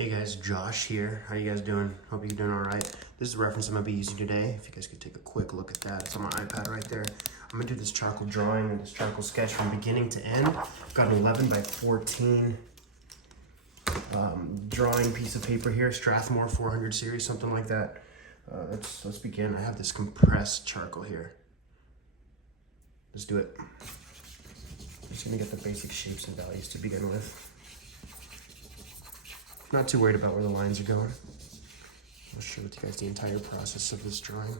Hey guys, Josh here. How you guys doing? Hope you're doing all right. This is the reference I'm gonna be using today. If you guys could take a quick look at that. It's on my iPad right there. I'm gonna do this charcoal drawing and this charcoal sketch from beginning to end. I've got an 11 by 14 drawing piece of paper here, Strathmore 400 series, something like that. Let's begin. I have this compressed charcoal here. Let's do it. I'm just gonna get the basic shapes and values to begin with. Not too worried about where the lines are going. I'll share with you guys the entire process of this drawing.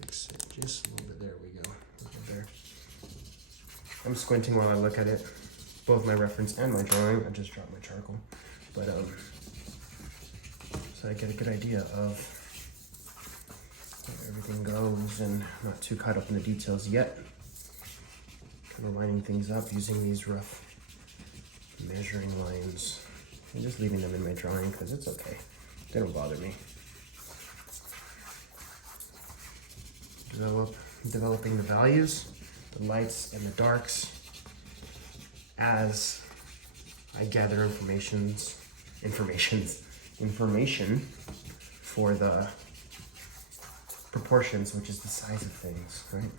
Fix it just a little bit. There we go. Right there. I'm squinting while I look at it. Both my reference and my drawing. I just dropped my charcoal. But so I get a good idea of where everything goes and not too caught up in the details yet. Kind of lining things up using these rough measuring lines. I'm just leaving them in my drawing because it's okay. They don't bother me. Developing the values, the lights and the darks as I gather information for the proportions, which is the size of things, right?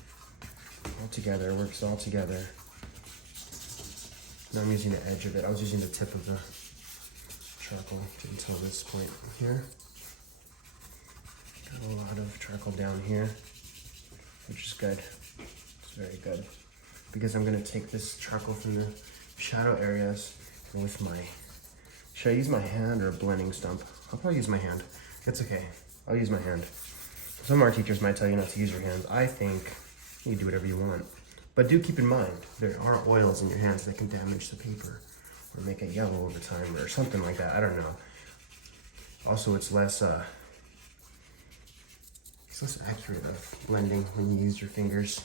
All together, works all together. Now I'm using the edge of it. I was using the tip of the charcoal until this point here. Got a lot of charcoal down here, which is good. It's very good because I'm gonna take this charcoal from the shadow areas and with my, should I use my hand or a blending stump? I'll probably use my hand. It's okay, I'll use my hand. Some art teachers might tell you not to use your hands. I think you can do whatever you want, but do keep in mind, there are oils in your hands that can damage the paper or make it yellow over time or something like that. I don't know. Also, it's less accurate of blending when you use your fingers.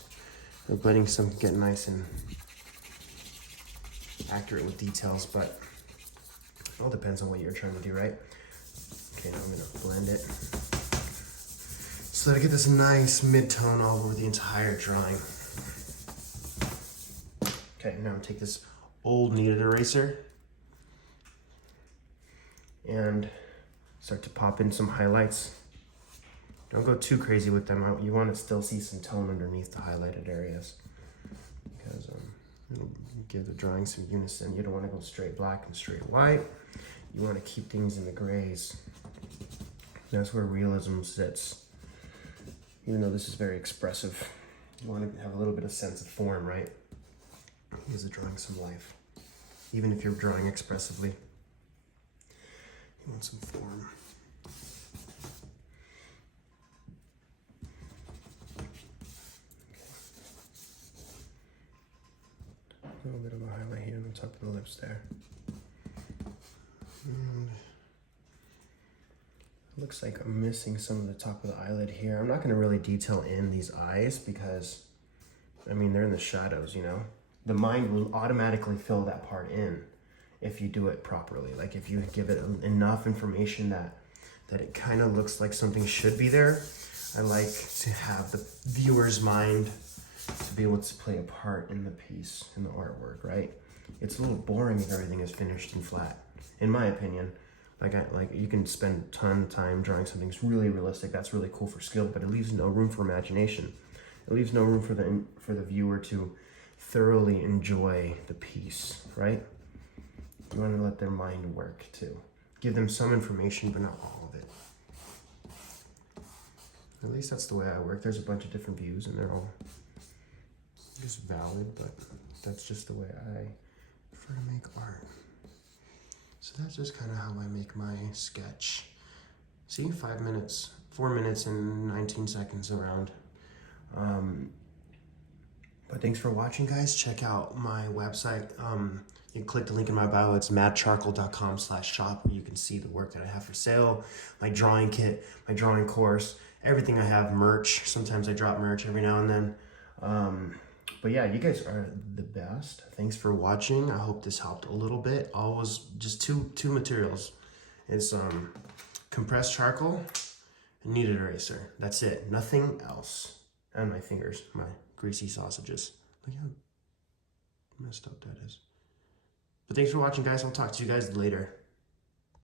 The blending some get nice and accurate with details, but it all depends on what you're trying to do, right? Okay, now I'm gonna blend it so that I get this nice mid-tone all over the entire drawing. Okay, now I'm take this old kneaded eraser and start to pop in some highlights. Don't go too crazy with them. You want to still see some tone underneath the highlighted areas because it'll give the drawing some unison. You don't want to go straight black and straight white. You want to keep things in the grays. That's where realism sits. Even though this is very expressive, you want to have a little bit of sense of form, right? Gives the drawing some life. Even if you're drawing expressively, you want some form. A little bit of a highlight here on the top of the lips there. And it looks like I'm missing some of the top of the eyelid here. I'm not going to really detail in these eyes because, I mean, they're in the shadows, you know? The mind will automatically fill that part in if you do it properly. Like if you give it enough information that it kind of looks like something should be there. I like to have the viewer's mind to be able to play a part in the piece, in the artwork, right? It's a little boring if everything is finished and flat, in my opinion. Like you can spend a ton of time drawing something that's really realistic. That's really cool for skill, but it leaves no room for imagination. It leaves no room for the viewer to thoroughly enjoy the piece, right? You want to let their mind work too. Give them some information, but not all of it. At least that's the way I work. There's a bunch of different views and they're all just valid, but that's just the way I prefer to make art. So that's just kind of how I make my sketch. See, 4 minutes and 19 seconds around. But thanks for watching, guys. Check out my website. You can click the link in my bio. It's madcharcoal.com/shop where you can see the work that I have for sale, my drawing kit, my drawing course, everything I have, merch. Sometimes I drop merch every now and then. But yeah, you guys are the best. Thanks for watching. I hope this helped a little bit. Always just two materials. It's compressed charcoal and kneaded eraser. That's it. Nothing else. And my fingers, my greasy sausages. Look how messed up that is. But thanks for watching, guys. I'll talk to you guys later.